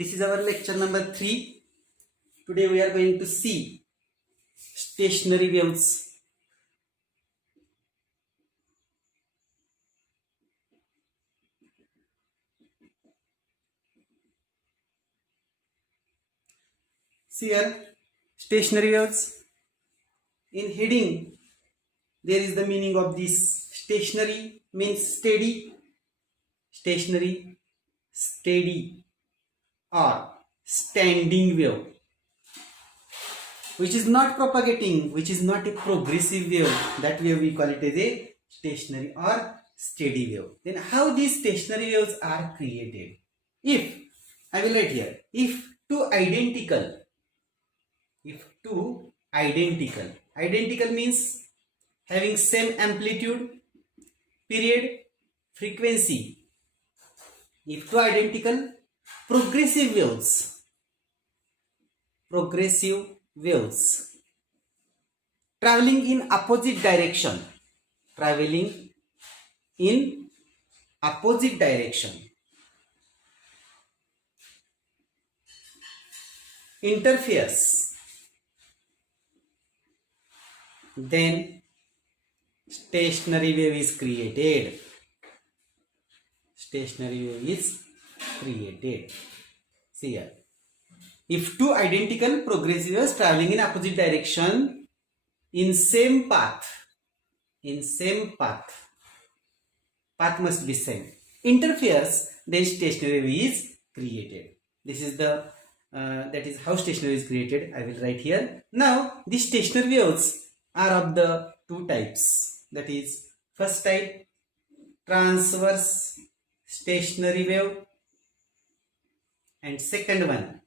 This is our lecture number 3. Today we are going to see stationary waves. See here, stationary waves. In heading, there is the meaning of this. Stationary means steady. Stationary, steady, or standing wave, which is not propagating, which is not a progressive wave. That wave we call it as a stationary or steady wave. Then how these stationary waves are created? If, I will write here, if two identical, identical means having same amplitude, period, frequency. If two identical progressive waves traveling in opposite direction, interferes, then stationary wave is created. See here, if two identical progressive waves traveling in opposite direction in same path must be same, interferes, then stationary wave is created. This is the that is how stationary is created. I will write here. Now these stationary waves are of the two types. That is, first type, transverse stationary wave, and second one,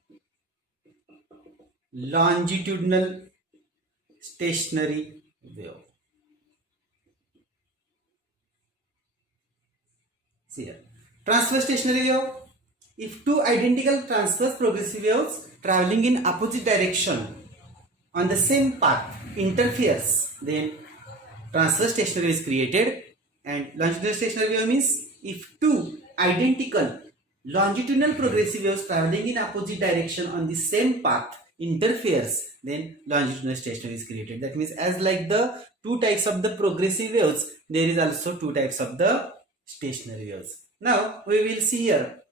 longitudinal stationary wave. See here, transverse stationary wave. If two identical transverse progressive waves traveling in opposite direction on the same path interferes, then transverse stationary wave is created. And longitudinal stationary wave means if two identical longitudinal progressive waves traveling in opposite direction on the same path interferes, then longitudinal stationary is created. That means, as like the two types of the progressive waves, there is also two types of the stationary waves. Now we will see here,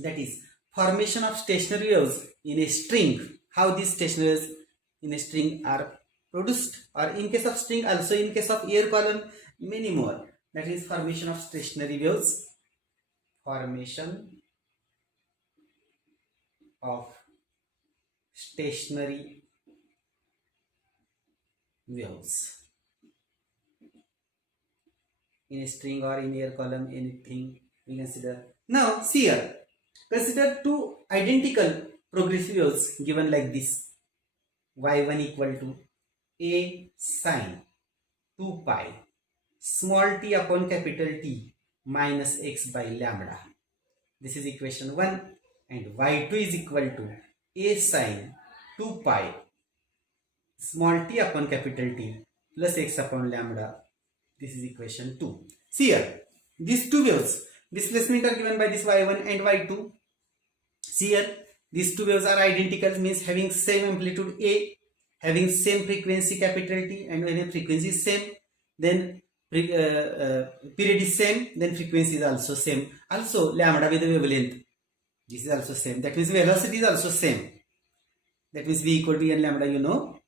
that is, formation of stationary waves in a string. How these stationary waves in a string are produced, or in case of string, also in case of air column, many more. That is formation of stationary waves. Formation of stationary waves in a string or in air column, anything we consider. Now see here, consider two identical progressive waves given like this. y1 equal to a sine 2 pi small t upon capital T minus x by lambda. This is equation 1. And y2 is equal to a sine 2 pi small t upon capital T plus x upon lambda. This is equation 2. See here, these two waves, displacement are given by this y1 and y2. See here, these two waves are identical, means having same amplitude A, having same frequency capital T, and when the frequency is same, then period is same, then frequency is also same. Also lambda with the wavelength, this is also same. That means velocity is also same. That means v equal to n lambda, you know.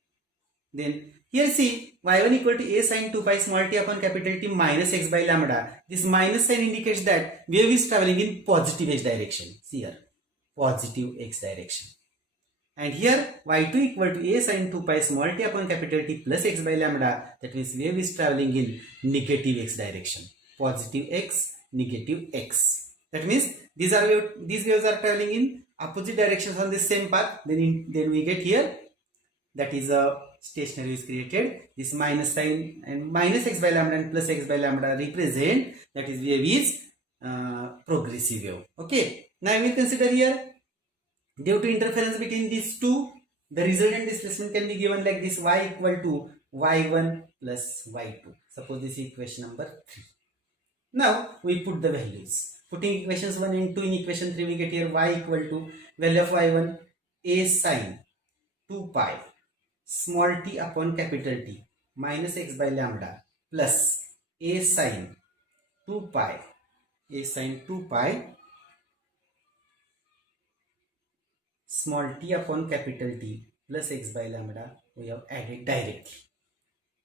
Then here see, y1 equal to a sine 2 pi small t upon capital T minus x by lambda. This minus sign indicates that wave is traveling in positive x direction. See here, positive x direction. And here y2 equal to a sine 2 pi small t upon capital T plus x by lambda. That means wave is traveling in negative x direction. positive x, negative x. That means these waves are traveling in opposite directions on the same path. Then we get here, that is a stationary is created. This minus sign and minus x by lambda and plus x by lambda represent that is wave is progressive wave. Okay. Now we will consider here, due to interference between these two, the resultant displacement can be given like this: y equal to y1 plus y2. Suppose this is equation number 3. Now we put the values. Putting equations 1 and 2 in equation 3, we get here y equal to value of y1 a sine 2 pi small t upon capital T minus x by lambda plus a sine 2 pi small t upon capital T plus x by lambda we have added directly.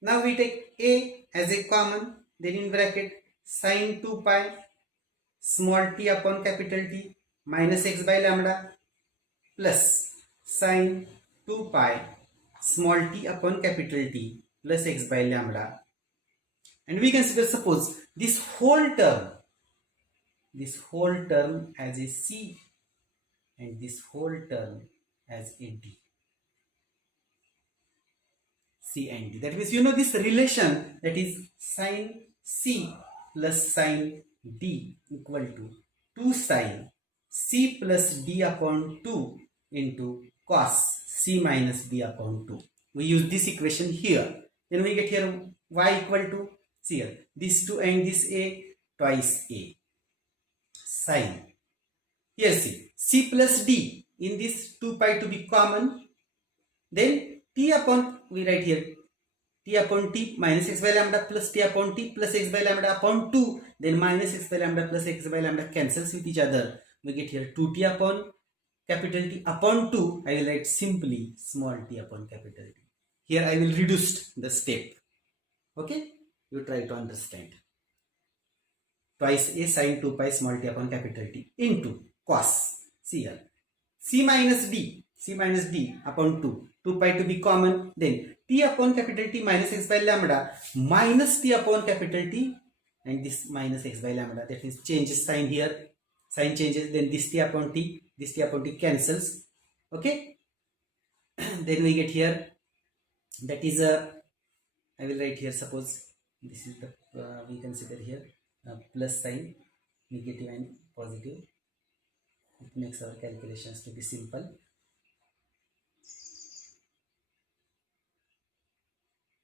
Now we take a as a common, then in bracket sine 2 pi small t upon capital T minus x by lambda plus sine 2 pi small t upon capital T plus x by lambda, and we consider, suppose this whole term as a c and this whole term as a d. C and d. That means you know this relation, that is sine c plus sine d equal to 2 sine c plus d upon 2 into cos c minus d upon 2. We use this equation here. Then we get here y equal to, see here, this 2 and this a, twice a sine. Here see, c plus d, in this 2 pi to be common, then t upon, we write here t upon t minus x by lambda plus t upon t plus x by lambda upon 2, then minus x by lambda plus x by lambda cancels with each other. We get here 2t upon capital T upon 2. I will write simply small t upon capital T. Here I will reduce the step. Okay, you try to understand. Twice a sine 2 pi small t upon capital T into cos, see here, c minus d upon 2 pi to be common, then t upon capital T minus x by lambda minus t upon capital T and this minus x by lambda, that means changes sign here, sign changes, then this t upon t cancels. Okay. Then we get here, that is a, I will write here, suppose this is the we consider here plus sign, negative and positive. It makes our calculations to be simple.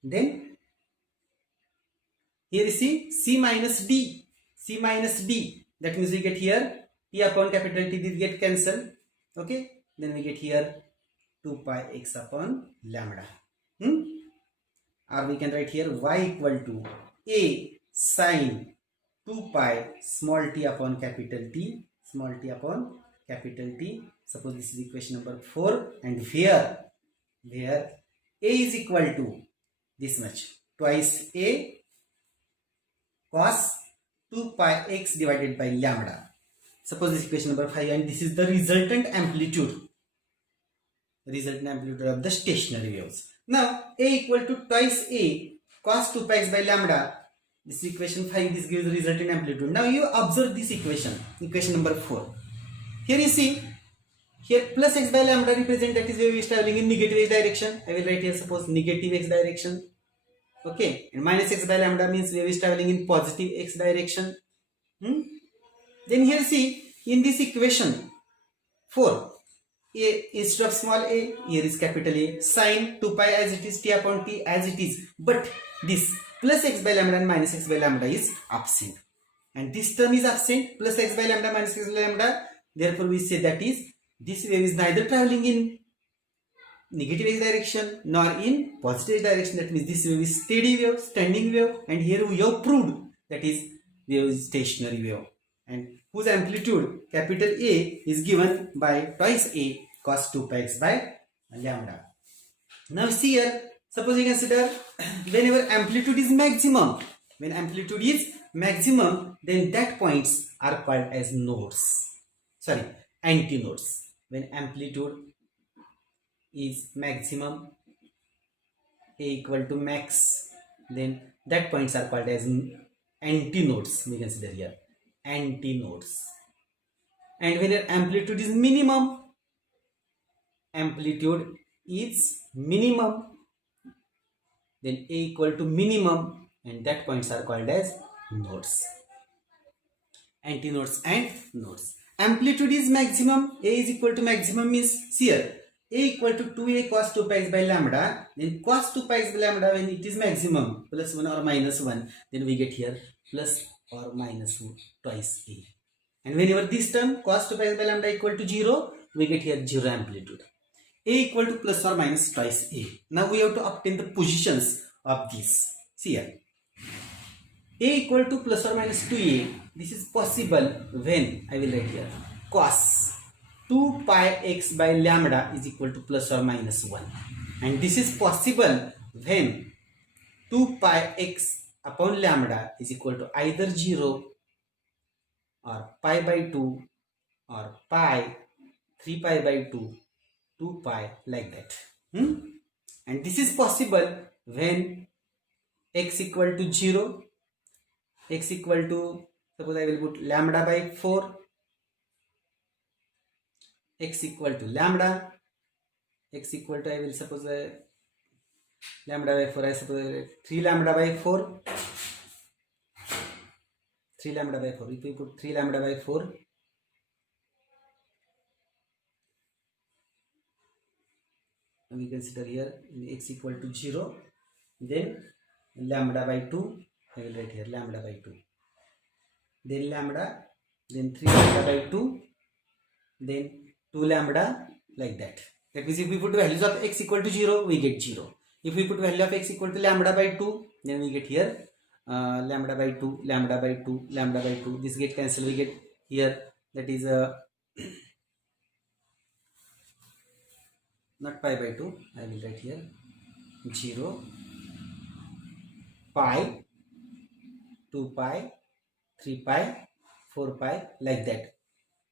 Then here you see c minus d, that means we get here t upon capital T, this get cancelled. Okay, then we get here 2 pi x upon lambda. Or we can write here y equal to a sine 2 pi small t upon capital T, Suppose this is equation number 4, and where a is equal to this much, twice a cos 2 pi x divided by lambda. Suppose this is equation number 5, and this is the resultant amplitude of the stationary waves. Now a equal to twice a cos 2 pi x by lambda. This is equation 5. This gives the resultant amplitude. Now you observe this equation number 4. Here you see, here plus x by lambda represent, that is wave is traveling in negative x direction. I will write here, suppose negative x direction. Okay, and minus x by lambda means wave is traveling in positive x direction. Then here see, in this equation 4, a instead of small a, here is capital A, sine 2 pi as it is, t upon t as it is, but this plus x by lambda and minus x by lambda is absent, and this term is absent, plus x by lambda minus x by lambda. Therefore we say that is, this wave is neither traveling in negative x direction nor in positive x direction. That means this wave is steady wave, standing wave, and here we have proved that is wave is stationary wave, and whose amplitude capital A is given by twice a cos 2 pi x by lambda. Now see here, suppose you consider whenever amplitude is maximum, then that points are called as antinodes. When amplitude is maximum, a equal to max, then that points are called as antinodes we consider here, antinodes. And when your amplitude is minimum, amplitude is minimum, then A equal to minimum, and that points are called as nodes. Antinodes and nodes. Amplitude is maximum, A is equal to maximum means here A equal to 2A cos 2 pi by lambda, then cos 2 pi by lambda when it is maximum, plus 1 or minus 1, then we get here plus or minus twice A. And whenever this term cos 2 pi by lambda equal to 0, we get here 0 amplitude. A equal to plus or minus twice A. Now we have to obtain the positions of this. See here. A equal to plus or minus 2A. This is possible when I will write here cos 2 pi x by lambda is equal to plus or minus 1. And this is possible when 2 pi x upon lambda is equal to either 0 or pi by 2 or pi 3 pi by 2, 2 pi like that. And this is possible when x equal to 0, x equal to, suppose I will put lambda by 4, x equal to lambda, x equal to, I will suppose lambda by 4, I suppose 3 lambda by 4, 3 lambda by 4, if we put 3 lambda by 4, and we consider here x equal to 0, then lambda by 2, I will write here lambda by 2, then lambda, then 3 lambda by 2, then 2 lambda like that. That means if we put values of x equal to 0, we get 0. If we put value of x equal to lambda by 2, then we get here lambda by 2, lambda by 2, lambda by 2. This get cancelled, we get here, that is not pi by 2, I will write here 0, pi, 2 pi, 3 pi, 4 pi like that.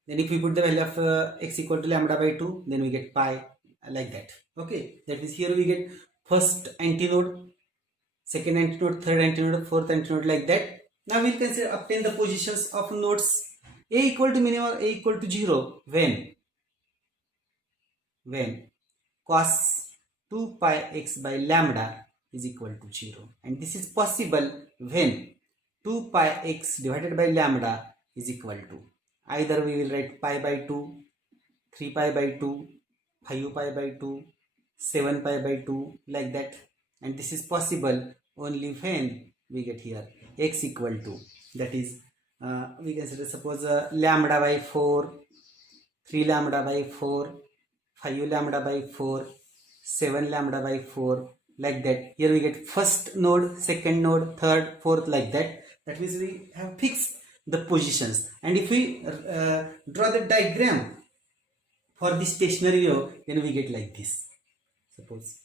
Then if we put the value of x equal to lambda by 2, then we get pi like that. Okay, that means here we get first antinode, second antinode, third antinode, fourth antinode like that. Now we will consider obtain the positions of nodes. A equal to minimum, A equal to 0 when cos 2 pi x by lambda is equal to 0. And this is possible when 2 pi x divided by lambda is equal to, either we will write pi by 2, 3 pi by 2, 5 pi by 2, 7 pi by 2 like that. And this is possible only when we get here x equal to, that is we consider suppose lambda by 4, 3 lambda by 4, 5 lambda by 4, 7 lambda by 4 like that. Here we get first node, second node, third, fourth like that. That means we have fixed the positions. And if we draw the diagram for the stationary wave, then we get like this. Suppose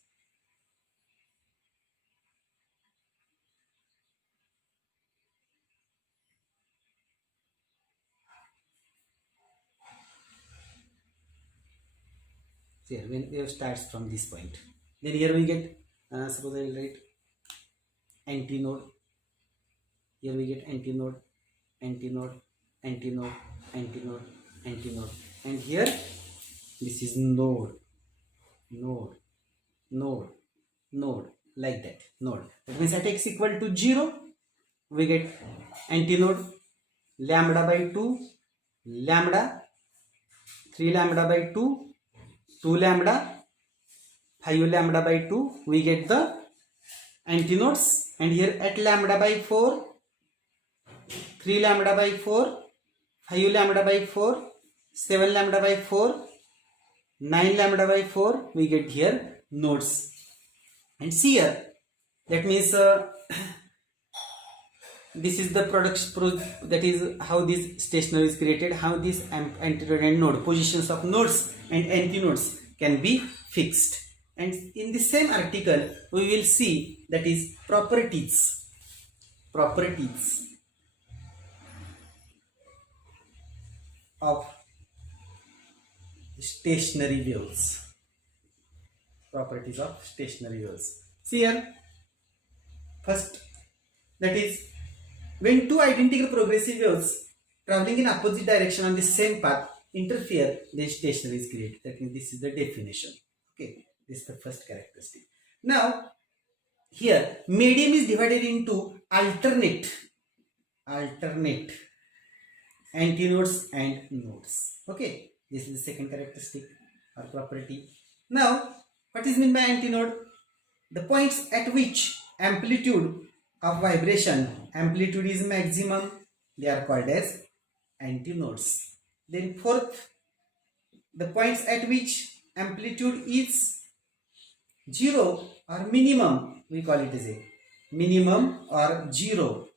here when wave starts from this point, then here we get suppose I will write antinode. Here we get antinode, antinode, antinode, antinode, antinode, and here this is node, node, node, node like that. Node, that means at x equal to 0 we get antinode lambda by 2, lambda, 3 lambda by 2, 2 lambda, 5 lambda by 2, we get the antinodes. And here at lambda by 4, 3 lambda by 4, 5 lambda by 4, 7 lambda by 4, 9 lambda by 4, we get here nodes. And see here, that means this is the product, that is how this stationary is created, how this antinode and node, positions of nodes and antinodes can be fixed. And in the same article we will see, that is properties of stationary waves. Properties of stationary waves. See here, first, that is when two identical progressive waves traveling in opposite direction on the same path interfere, then stationary is created. That means this is the definition. Okay, this is the first characteristic. Now, here medium is divided into alternate antinodes and nodes. Okay, this is the second characteristic or property. Now, what is meant by antinode? The points at which amplitude of vibration, amplitude is maximum, they are called as antinodes. Then fourth, the points at which amplitude is 0 or minimum, we call it as a minimum or 0,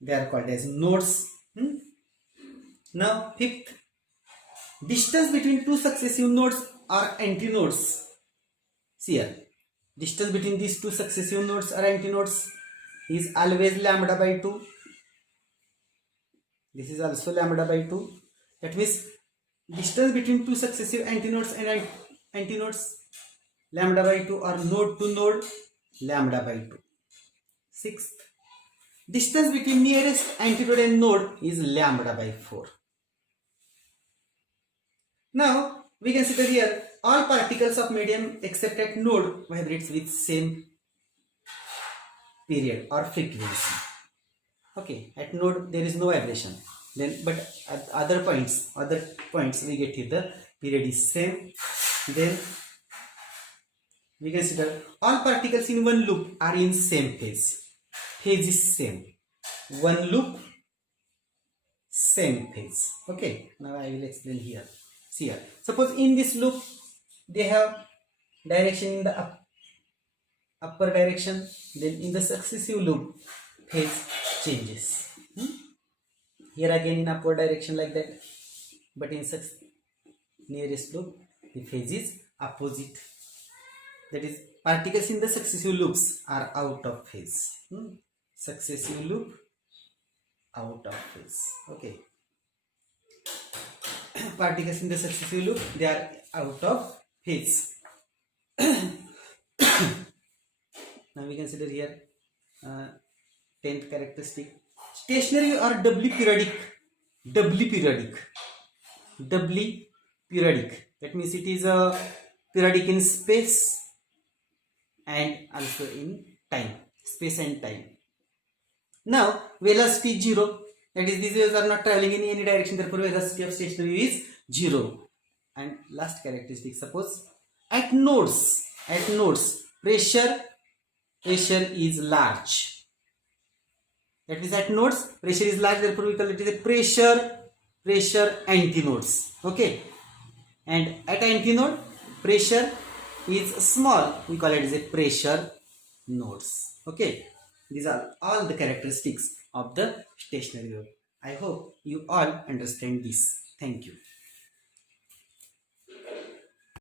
they are called as nodes. Now fifth, distance between two successive nodes are antinodes. See here, distance between these two successive nodes or antinodes is always lambda by 2. This is also lambda by 2. That means distance between two successive antinodes and antinodes lambda by 2 or node to node lambda by 2. Sixth, distance between nearest antinode and node is lambda by 4. Now we consider here all particles of medium except at node vibrates with same period or frequency. Okay, at node there is no vibration. Then, but at other points we get here the period is same. Then we consider all particles in one loop are in same phase. Phase is same. One loop, same phase. Okay, now I will explain here. See here. Suppose in this loop they have direction in the upper direction. Then in the successive loop phase changes. Here again in upward direction like that. But in nearest loop the phase is opposite. That is, particles in the successive loops are out of phase. Successive loop, out of phase. Okay. Particles in the successive loop, they are out of phase. Now we consider here 10th characteristic. Stationary or doubly periodic. Doubly periodic. That means it is periodic in space and also in time. Space and time. Now velocity is 0. That is, these waves are not traveling in any direction, therefore velocity of stationary is 0. And last characteristic, suppose at nodes pressure is large. That means at nodes pressure is large, therefore we call it as a pressure antinodes. Okay, and at antinode pressure is small, we call it as a pressure nodes. Okay, these are all the characteristics of the stationary wave. I hope you all understand this. Thank you.